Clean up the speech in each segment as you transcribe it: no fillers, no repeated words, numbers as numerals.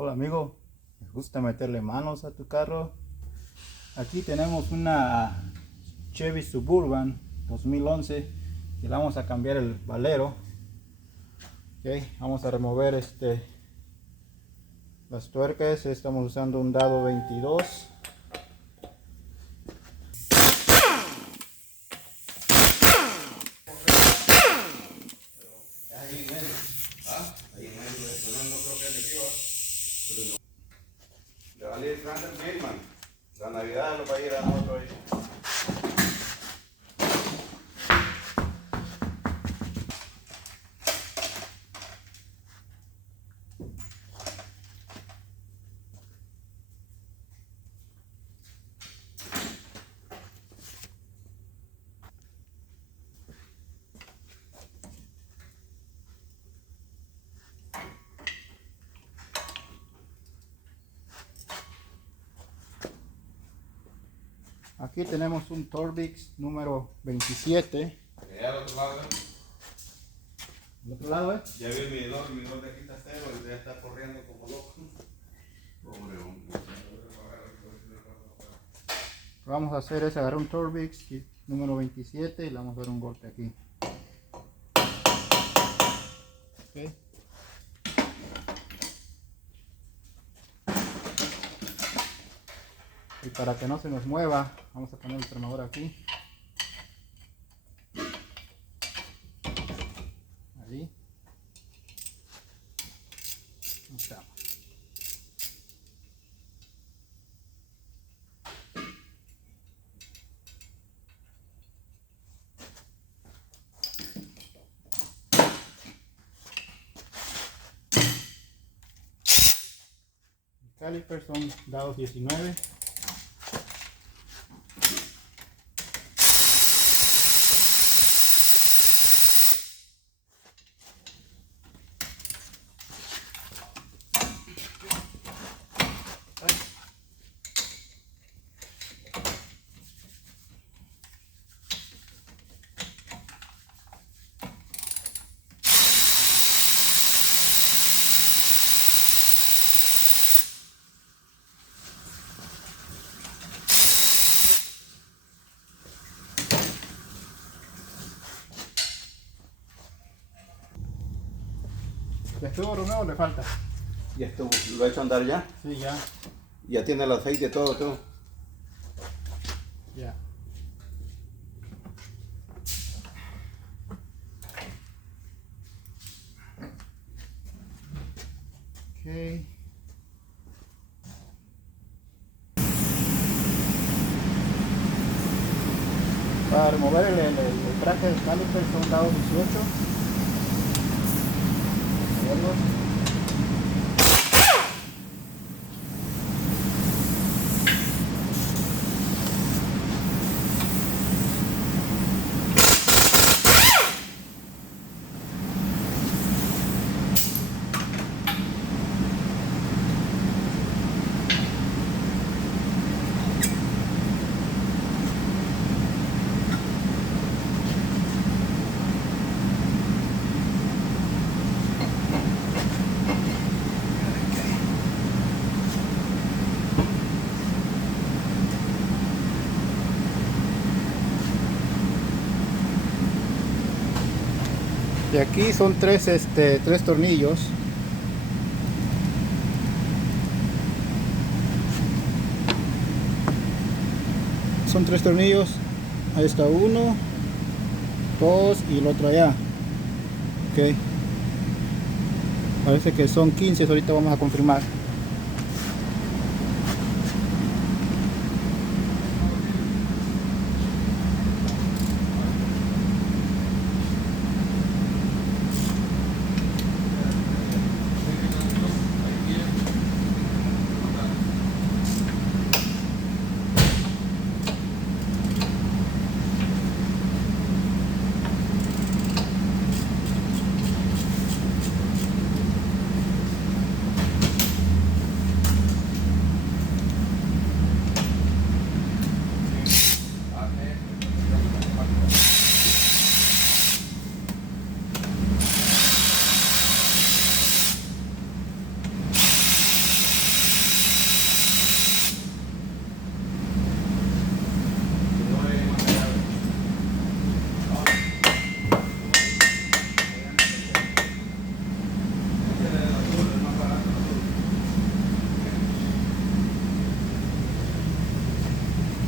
Hola amigo, ¿te gusta meterle manos a tu carro? Aquí tenemos una Chevy Suburban 2011 y le vamos a cambiar el valero. Okay, vamos a remover las tuercas. Estamos usando un dado 22. La Navidad lo va a ir a nosotros ahí. Aquí tenemos un Torbix número 27. Allá al otro lado, ¿Al otro lado ya vi el minor de aquí está cero y ya está corriendo como loco. Pobre hombre. Lo que vamos a hacer es agarrar un Torbix número 27 y le vamos a dar un golpe aquí. Okay. Y para que no se nos mueva, vamos a poner el tronador aquí. Ahí. Ahí estamos. Los calipers son dados 19. ¿Ya estuvo Romeo o le falta? ¿Y esto lo he hecho andar ya? Sí, ya. Ya tiene el aceite todo. Ya. Ok. Para remover el traje del caliper son dados 18. Moverlos. Y aquí son tres tornillos. Son tres tornillos. Ahí está uno, dos y el otro allá. Ok. Parece que son 15, ahorita vamos a confirmar.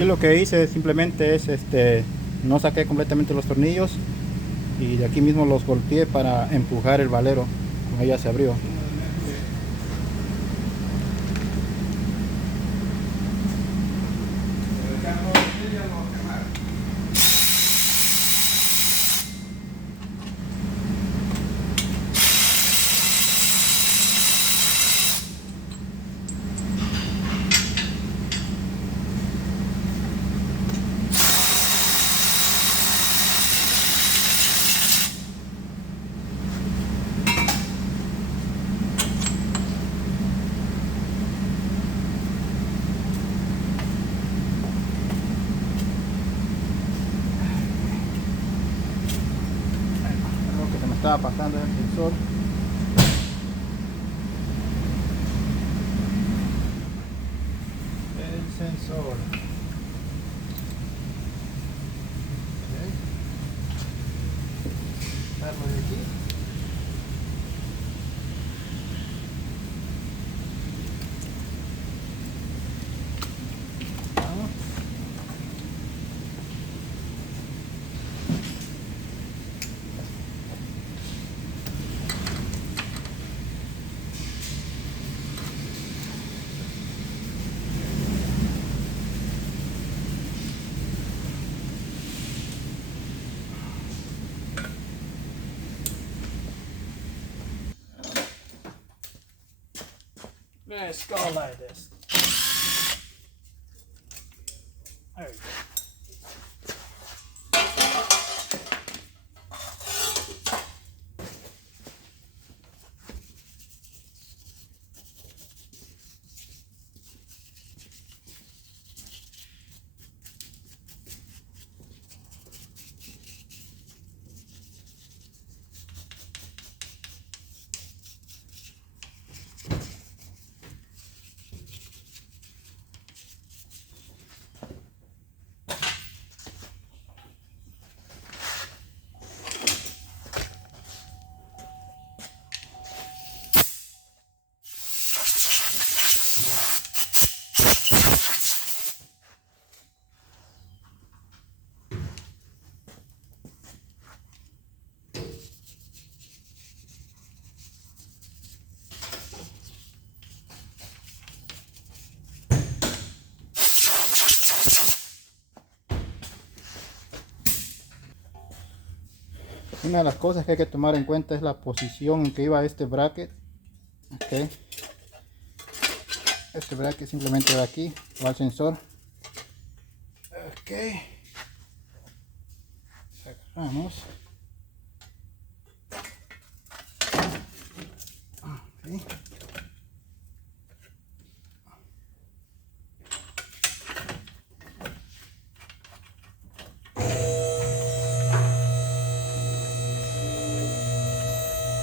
Aquí lo que hice simplemente es no saqué completamente los tornillos y de aquí mismo los golpeé para empujar el valero. Como ya se abrió. Lo que se me estaba pasando es el sensor. El sensor. Darlo de aquí. Vamos. Let's go like this. There we go. Una de las cosas que hay que tomar en cuenta es la posición en que iba este bracket. Okay. Este bracket simplemente va aquí, va al sensor. Ok. Sacamos. Okay.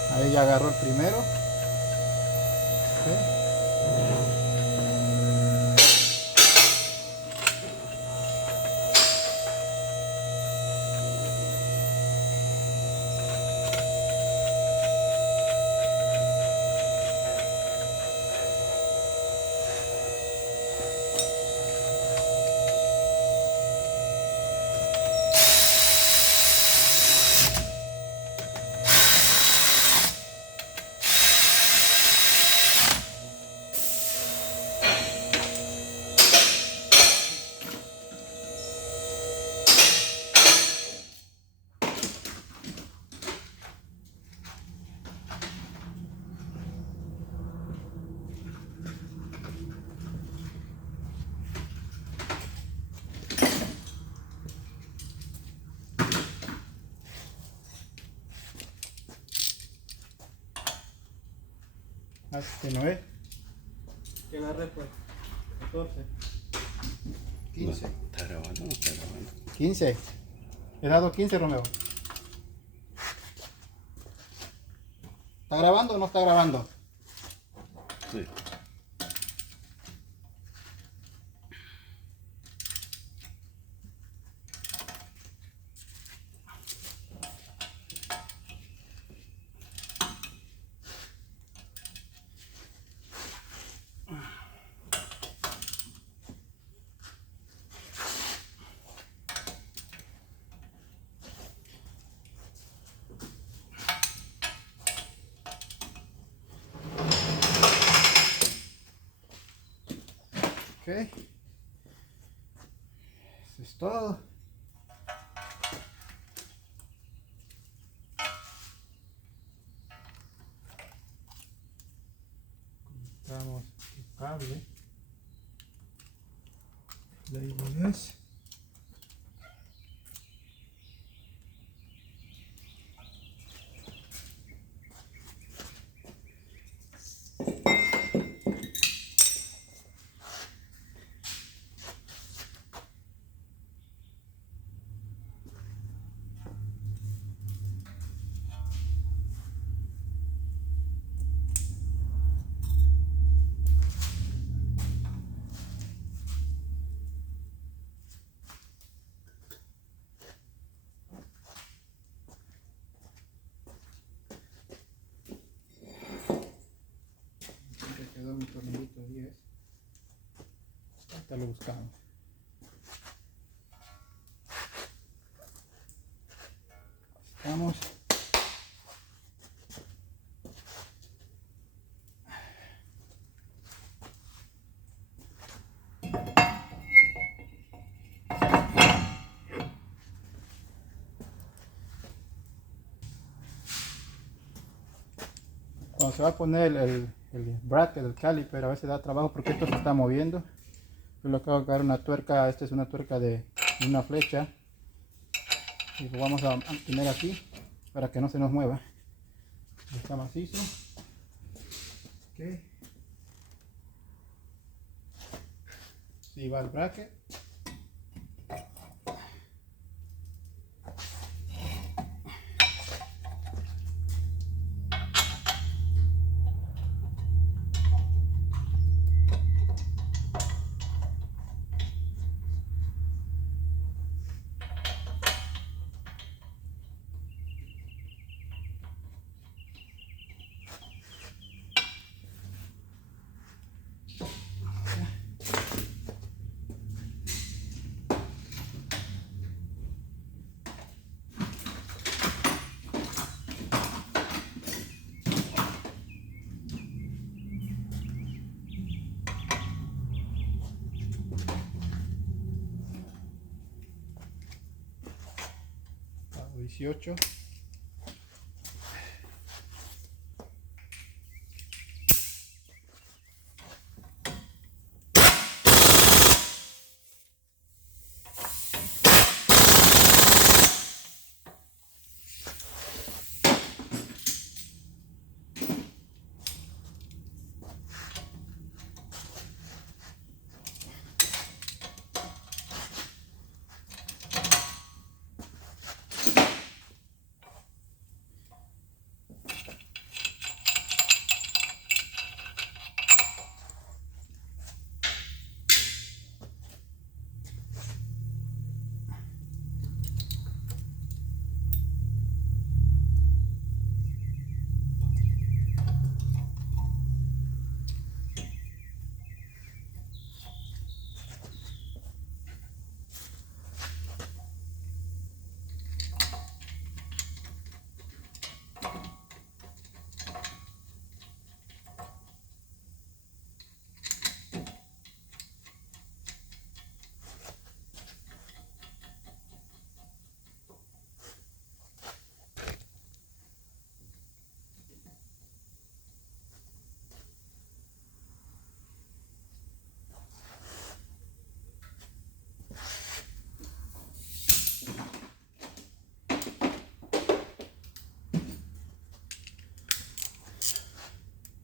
Ahí ya agarró el primero. Okay. Este no es. ¿Qué agarré pues? 14. 15. Está grabando, no está grabando. 15. He dado 15, Romeo. ¿Está grabando o no está grabando? Sí. Eso es todo. Conectamos el cable. La idea es quedó mi tornillito 10. Ahorita lo buscamos. Estamos. Cuando se va a poner el bracket, el caliper, a veces da trabajo porque esto se está moviendo. Yo le acabo de dar una tuerca, esta es una tuerca de una flecha. Y lo vamos a tener aquí para que no se nos mueva. Está macizo. Okay. Sí, va el bracket. Lado 18.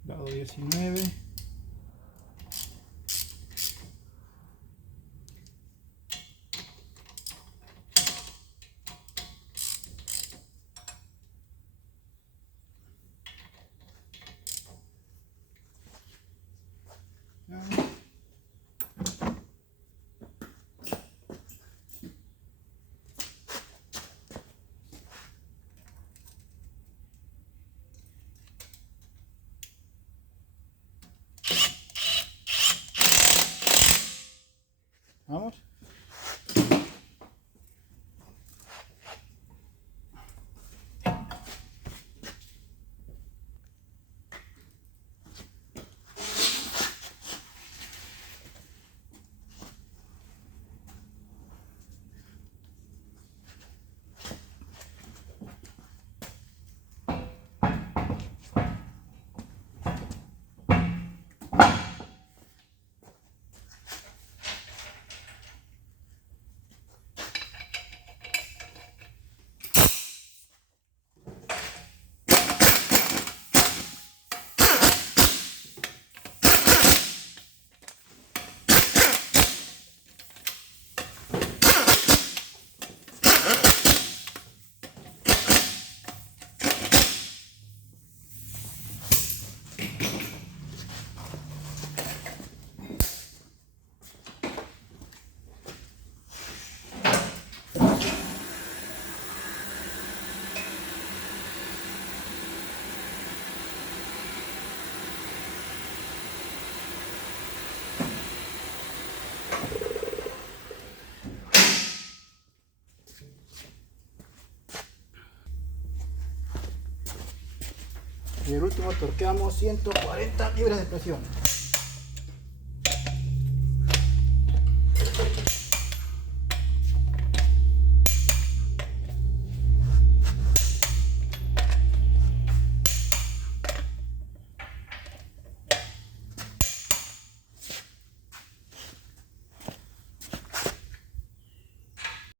Lado 19. Vamos. Y el último torqueamos 140 libras de presión.